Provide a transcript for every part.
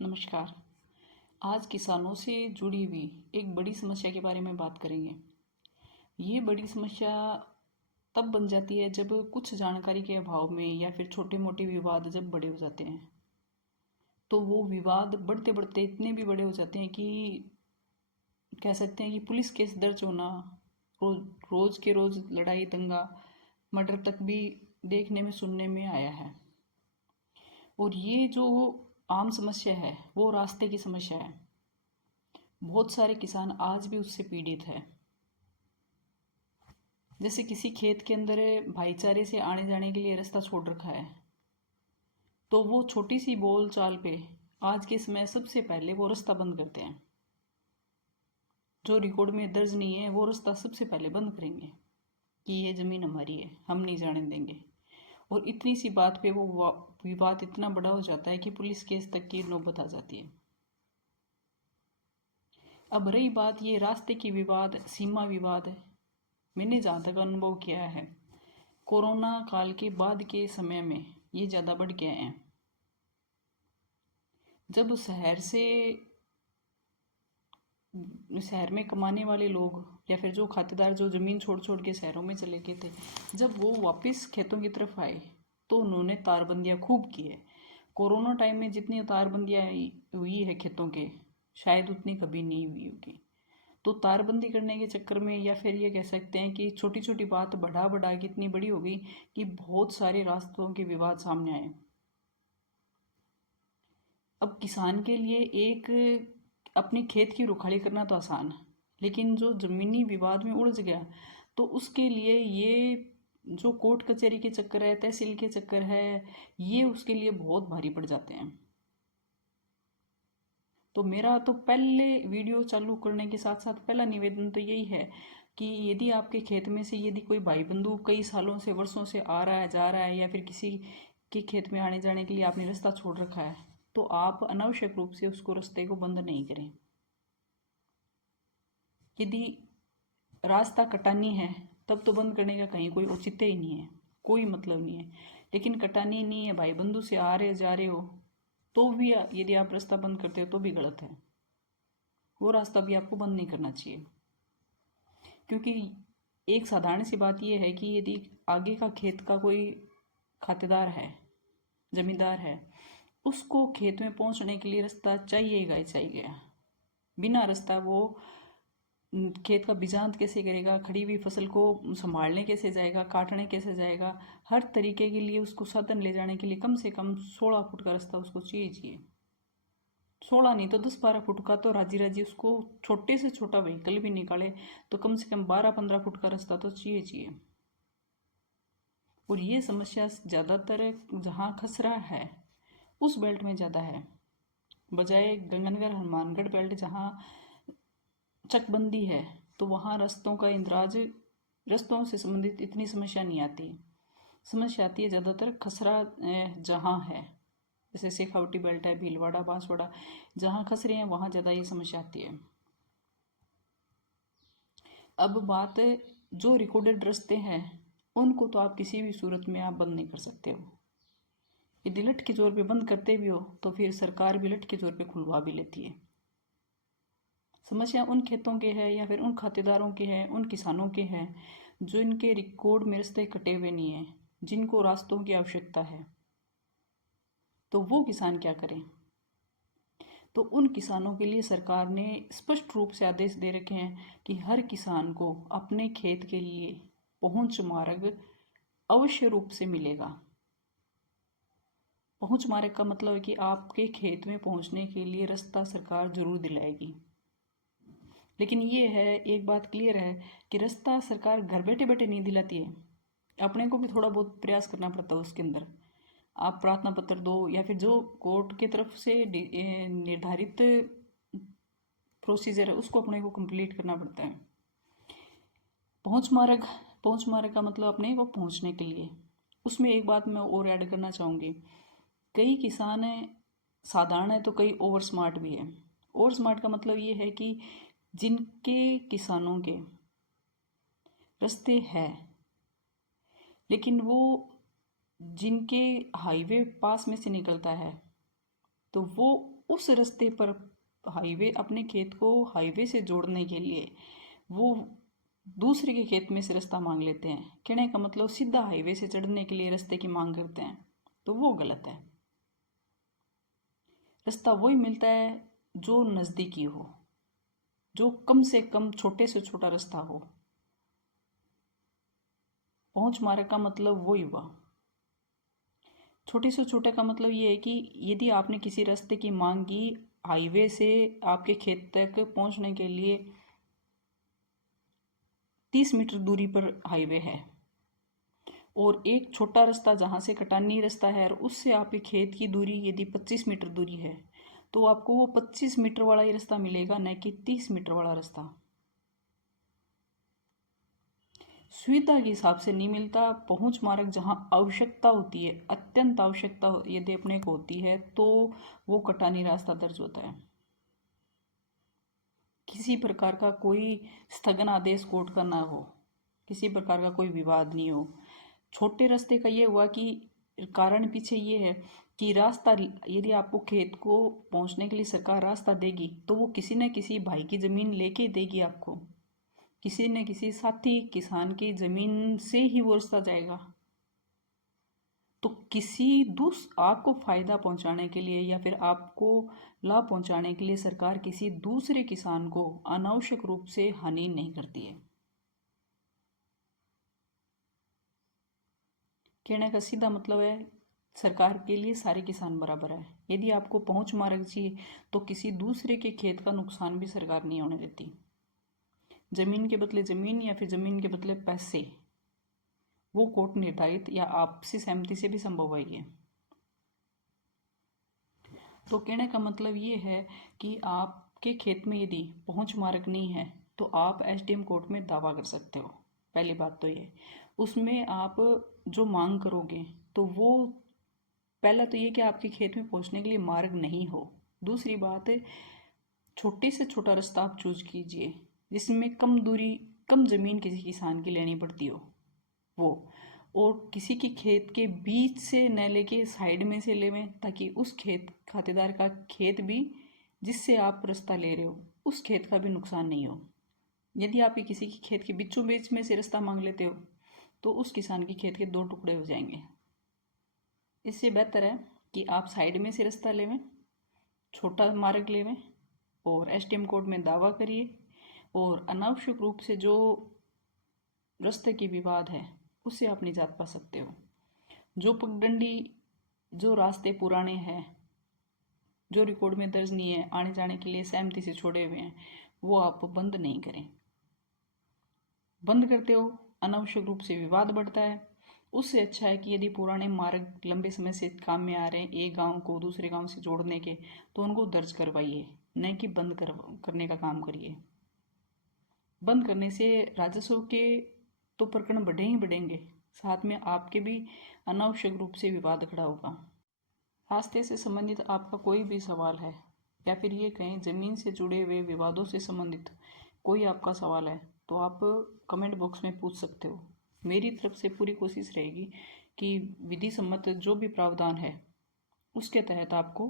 नमस्कार। आज किसानों से जुड़ी हुई एक बड़ी समस्या के बारे में बात करेंगे। ये बड़ी समस्या तब बन जाती है जब कुछ जानकारी के अभाव में या फिर छोटे मोटे विवाद जब बड़े हो जाते हैं। तो वो विवाद बढ़ते बढ़ते इतने भी बड़े हो जाते हैं कि कह सकते हैं कि पुलिस केस दर्ज होना, रोज रोज के रोज लड़ाई दंगा मर्डर तक भी देखने में सुनने में आया है। और ये जो आम समस्या है वो रास्ते की समस्या है। बहुत सारे किसान आज भी उससे पीड़ित है। जैसे किसी खेत के अंदर भाईचारे से आने जाने के लिए रास्ता छोड़ रखा है, तो वो छोटी सी बोल चाल पे आज के समय सबसे पहले वो रास्ता बंद करते हैं। जो रिकॉर्ड में दर्ज नहीं है वो रास्ता सबसे पहले बंद करेंगे कि ये ज़मीन हमारी है, हम नहीं जाने देंगे। और इतनी सी बात पे वो विवाद इतना बड़ा हो जाता है कि पुलिस केस तक की नौबत आ जाती है। अब रही बात ये रास्ते की विवाद, सीमा विवाद है, मैंने जहाँ तक अनुभव किया है कोरोना काल के बाद के समय में ये ज़्यादा बढ़ गए हैं। जब शहर में कमाने वाले लोग या फिर जो खातेदार जो ज़मीन छोड़ छोड़ के शहरों में चले गए थे, जब वो वापस खेतों की तरफ आए तो उन्होंने तारबंदियाँ खूब की है। कोरोना टाइम में जितनी तारबंदियाँ हुई है खेतों के, शायद उतनी कभी नहीं हुई होगी। तो तारबंदी करने के चक्कर में या फिर ये कह सकते हैं कि छोटी छोटी बात बढ़ा बढ़ा के इतनी बड़ी हो गई कि बहुत सारे रास्तों के विवाद सामने आए। अब किसान के लिए एक अपने खेत की रुखाली करना तो आसान है, लेकिन जो ज़मीनी विवाद में उलझ गया तो उसके लिए ये जो कोर्ट कचहरी के चक्कर है, तहसील के चक्कर है, ये उसके लिए बहुत भारी पड़ जाते हैं। तो मेरा तो पहले वीडियो चालू करने के साथ साथ पहला निवेदन तो यही है कि यदि आपके खेत में से यदि कोई भाई बंधु कई सालों से वर्षों से आ रहा है जा रहा है या फिर किसी के खेत में आने जाने के लिए आपने रास्ता छोड़ रखा है, तो आप अनावश्यक रूप से उसको रास्ते को बंद नहीं करें। यदि रास्ता कटानी है तब तो बंद करने का कहीं कोई औचित्य ही नहीं है, कोई मतलब नहीं है। लेकिन कटानी नहीं है, भाई बंधु से आ रहे जा रहे हो, तो भी यदि आप रास्ता बंद करते हो तो भी गलत है। वो रास्ता भी आपको बंद नहीं करना चाहिए। क्योंकि एक साधारण सी बात यह है कि यदि आगे का खेत का कोई खातेदार है, जमींदार है, उसको खेत में पहुंचने के लिए रास्ता चाहिएगा ही चाहिए। बिना रास्ता वो खेत का बिजांत कैसे करेगा, खड़ी हुई फसल को संभालने कैसे जाएगा, काटने कैसे जाएगा, हर तरीके के लिए उसको साधन ले जाने के लिए कम से कम 16 फुट का रास्ता उसको चाहिए। 16 नहीं तो 10-12 फुट का तो राजी राजी उसको छोटे से छोटा व्हीकल भी निकाले तो कम से कम 12-15 फुट का रास्ता तो चाहिए। और ये समस्या ज़्यादातर जहाँ खसरा है उस बेल्ट में ज़्यादा है, बजाय गंगनगर हनुमानगढ़ बेल्ट जहाँ चकबंदी है तो वहाँ रास्तों का इंदराज, रास्तों से संबंधित इतनी समस्या नहीं आती। समस्या आती है ज़्यादातर खसरा जहाँ है, जैसे शेखावटी बेल्ट है, भीलवाड़ा बांसवाड़ा, जहाँ खसरे हैं वहाँ ज़्यादा ये समस्या आती है। अब बात जो रिकॉर्डेड रास्ते हैं उनको तो आप किसी भी सूरत में आप बंद नहीं कर सकते हो। यदि लट के जोर पे बंद करते भी हो तो फिर सरकार भी लट के जोर पे खुलवा भी लेती है। समस्या उन खेतों के है या फिर उन खातेदारों के हैं, उन किसानों के हैं जो इनके रिकॉर्ड में रास्ते कटे हुए नहीं हैं, जिनको रास्तों की आवश्यकता है। तो वो किसान क्या करें? तो उन किसानों के लिए सरकार ने स्पष्ट रूप से आदेश दे रखे हैं कि हर किसान को अपने खेत के लिए पहुंच मार्ग अवश्य रूप से मिलेगा। पहुंच मार्ग का मतलब है कि आपके खेत में पहुंचने के लिए रास्ता सरकार जरूर दिलाएगी। लेकिन ये है, एक बात क्लियर है कि रास्ता सरकार घर बैठे बैठे नहीं दिलाती है, अपने को भी थोड़ा बहुत प्रयास करना पड़ता है उसके अंदर। आप प्रार्थना पत्र दो या फिर जो कोर्ट की तरफ से निर्धारित प्रोसीजर है उसको अपने को कंप्लीट करना पड़ता है। पहुंच मार्ग, पहुंच मार्ग का मतलब अपने को पहुंचने के लिए। उसमें एक बात मैं और ऐड करना चाहूँगी, कई किसान हैं साधारण है तो कई ओवर स्मार्ट भी है। ओवर स्मार्ट का मतलब ये है कि जिनके किसानों के रास्ते हैं लेकिन वो जिनके हाईवे पास में से निकलता है तो वो उस रास्ते पर हाईवे, अपने खेत को हाईवे से जोड़ने के लिए वो दूसरे के खेत में से रास्ता मांग लेते हैं। कहने का मतलब सीधा हाईवे से चढ़ने के लिए रास्ते की मांग करते हैं, तो वो गलत है। रास्ता वही मिलता है जो नज़दीकी हो, जो कम से कम छोटे से छोटा रास्ता हो। पहुंच मार्ग का मतलब वही हुआ। छोटे से छोटे का मतलब ये है कि यदि आपने किसी रास्ते की मांग की, हाईवे से आपके खेत तक पहुंचने के लिए 30 मीटर दूरी पर हाईवे है, और एक छोटा रास्ता जहाँ से कटानी रास्ता है और उससे आपके खेत की दूरी यदि 25 मीटर दूरी है, तो आपको वो 25 मीटर वाला ही रास्ता मिलेगा, न कि 30 मीटर वाला रास्ता। सुविधा के हिसाब से नहीं मिलता। पहुंच मार्ग जहाँ आवश्यकता होती है, अत्यंत आवश्यकता यदि अपने को होती है, तो वो कटानी रास्ता दर्ज होता है। किसी प्रकार का कोई स्थगन आदेश कोर्ट का ना हो, किसी प्रकार का कोई विवाद नहीं हो। छोटे रास्ते का ये हुआ कि कारण पीछे ये है कि रास्ता, यदि आपको खेत को पहुंचने के लिए सरकार रास्ता देगी, तो वो किसी न किसी भाई की ज़मीन लेके देगी आपको, किसी न किसी साथी किसान की ज़मीन से ही वो रास्ता जाएगा। तो किसी आपको फ़ायदा पहुंचाने के लिए या फिर आपको लाभ पहुंचाने के लिए सरकार किसी दूसरे किसान को अनावश्यक रूप से हानि नहीं करती है। कहने का सीधा मतलब है, सरकार के लिए सारे किसान बराबर है। यदि आपको पहुंच मार्ग चाहिए, तो किसी दूसरे के खेत का नुकसान भी सरकार नहीं होने देती। जमीन के बदले जमीन या फिर जमीन के बदले पैसे, वो कोर्ट निर्धारित या आपसी सहमति से भी संभव है ये। तो कहने का मतलब ये है कि आपके खेत में यदि पहुंच मार्ग नहीं है, तो आप एसडीएम कोर्ट में दावा कर सकते हो। पहली बात तो ये, उसमें आप जो मांग करोगे, तो वो पहला तो ये कि आपके खेत में पहुंचने के लिए मार्ग नहीं हो। दूसरी बात है, छोटे से छोटा रास्ता आप चूज कीजिए जिसमें कम दूरी, कम ज़मीन किसी किसान की लेनी पड़ती हो वो, और किसी के खेत के बीच से न लेके साइड में से लेवें, ताकि उस खेत खातेदार का खेत भी, जिससे आप रास्ता ले रहे हो, उस खेत का भी नुकसान नहीं हो। यदि आप किसी के खेत के बीचों बीच में से रास्ता मांग लेते हो, तो उस किसान के खेत के 2 टुकड़े हो जाएंगे। इससे बेहतर है कि आप साइड में से रास्ता लेवें, छोटा मार्ग लेवें, और एसडीएम कोर्ट में दावा करिए, और अनावश्यक रूप से जो रास्ते की विवाद है उससे आप निजात पा सकते हो। जो पगडंडी, जो रास्ते पुराने हैं, जो रिकॉर्ड में दर्ज नहीं है, आने जाने के लिए सहमति से छोड़े हुए हैं, वो आप बंद नहीं करें। बंद करते हो, अनावश्यक रूप से विवाद बढ़ता है। उससे अच्छा है कि यदि पुराने मार्ग लंबे समय से काम में आ रहे हैं एक गांव को दूसरे गांव से जोड़ने के, तो उनको दर्ज करवाइए, न कि बंद करने का काम करिए। बंद करने से राजस्व के तो प्रकरण बढ़े ही बढ़ेंगे, साथ में आपके भी अनावश्यक रूप से विवाद खड़ा होगा। रास्ते से संबंधित आपका कोई भी सवाल है, या फिर ये कहें ज़मीन से जुड़े हुए विवादों से संबंधित कोई आपका सवाल है, तो आप कमेंट बॉक्स में पूछ सकते हो। मेरी तरफ से पूरी कोशिश रहेगी कि विधि सम्मत जो भी प्रावधान है उसके तहत आपको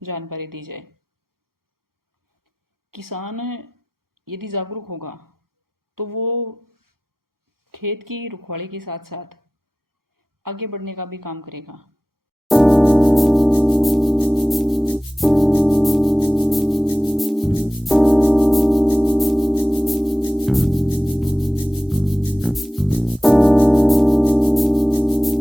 जानकारी दी जाए। किसान यदि जागरूक होगा, तो वो खेत की रखवाली के साथ साथ आगे बढ़ने का भी काम करेगा।